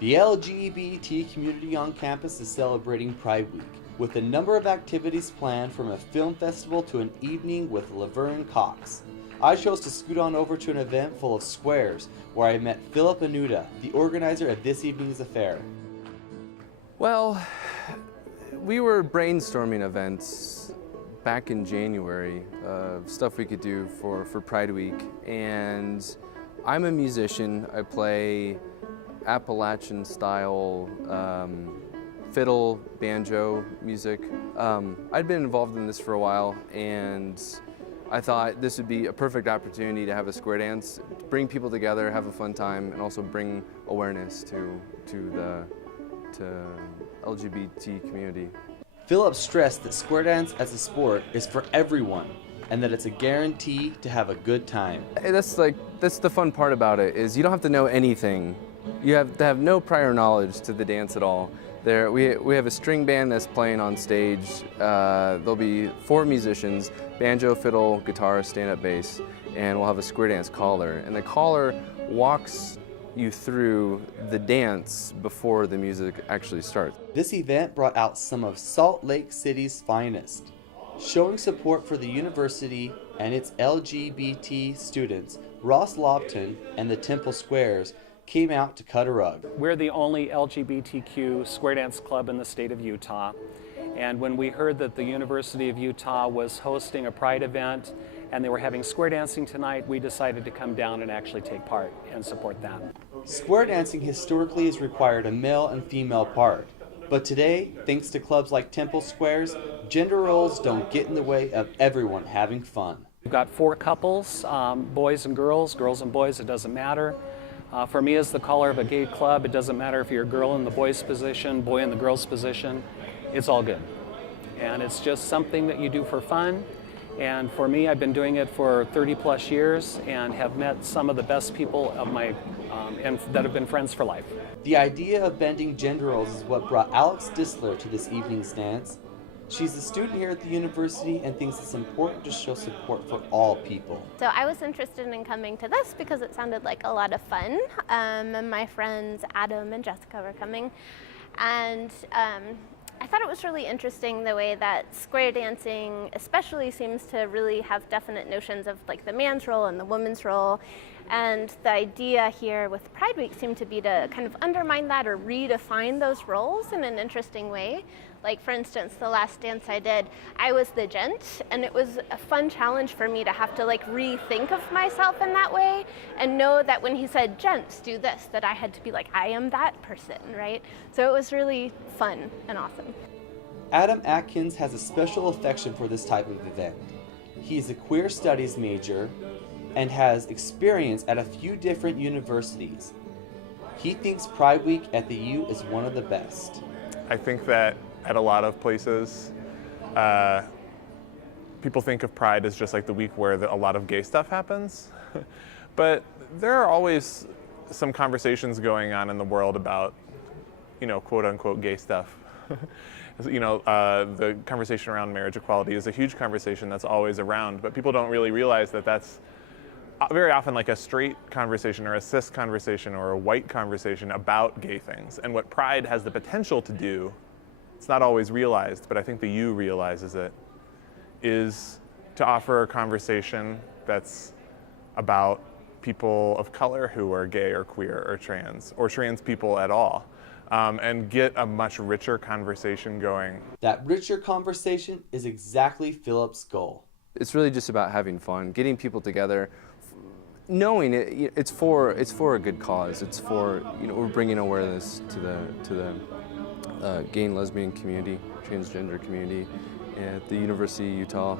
The LGBT community on campus is celebrating Pride Week, with a number of activities planned from a film festival to an evening with Laverne Cox. I chose to scoot on over to an event full of squares, where I met Philip Anuda, the organizer of this evening's affair. Well, we were brainstorming events back in January of stuff we could do for Pride Week, and I'm a musician. I play Appalachian style fiddle, banjo music. I'd been involved in this for a while, and I thought this would be a perfect opportunity to have a square dance, to bring people together, have a fun time, and also bring awareness to the LGBT community. Philip stressed that square dance as a sport is for everyone, and that it's a guarantee to have a good time. That's the fun part about it, is you don't have to know anything. You have to have no prior knowledge to the dance at all. We have a string band that's playing on stage. There'll be 4 musicians: banjo, fiddle, guitar, stand-up bass, and we'll have a square dance caller. And the caller walks you through the dance before the music actually starts. This event brought out some of Salt Lake City's finest. Showing support for the university and its LGBT students, Ross Lobton and the Temple Squares came out to cut a rug. We're the only LGBTQ square dance club in the state of Utah. And when we heard that the University of Utah was hosting a Pride event and they were having square dancing tonight, we decided to come down and actually take part and support that. Square dancing historically has required a male and female part. But today, thanks to clubs like Temple Squares, gender roles don't get in the way of everyone having fun. We've got 4 couples, boys and girls and boys, it doesn't matter. For me as the caller of a gay club, it doesn't matter if you're a girl in the boy's position, boy in the girl's position, it's all good. And it's just something that you do for fun. And for me, I've been doing it for 30 plus years and have met some of the best people of my, and that have been friends for life. The idea of bending gender roles is what brought Alex Disler to this evening's dance. She's a student here at the university and thinks it's important to show support for all people. So I was interested in coming to this because it sounded like a lot of fun. And my friends Adam and Jessica were coming. And I thought it was really interesting the way that square dancing especially seems to really have definite notions of like the man's role and the woman's role. And the idea here with Pride Week seemed to be to kind of undermine that or redefine those roles in an interesting way. Like for instance, the last dance I did, I was the gent, and it was a fun challenge for me to have to like rethink of myself in that way and know that when he said, gents, do this, that I had to be like, I am that person, right? So it was really fun and awesome. Adam Atkins has a special affection for this type of event. He's a queer studies major and has experience at a few different universities. He thinks Pride Week at the U is one of the best. I think that at a lot of places, people think of Pride as just like the week where a lot of gay stuff happens. But there are always some conversations going on in the world about, quote unquote gay stuff. The conversation around marriage equality is a huge conversation that's always around, but people don't really realize that that's very often like a straight conversation or a cis conversation or a white conversation about gay things. And what Pride has the potential to do, it's not always realized, but I think the U realizes it, is to offer a conversation that's about people of color who are gay or queer or trans people at all, and get a much richer conversation going. That richer conversation is exactly Philip's goal. It's really just about having fun, getting people together, knowing it's for a good cause. It's for, we're bringing awareness to the gay and lesbian community, transgender community at the University of Utah.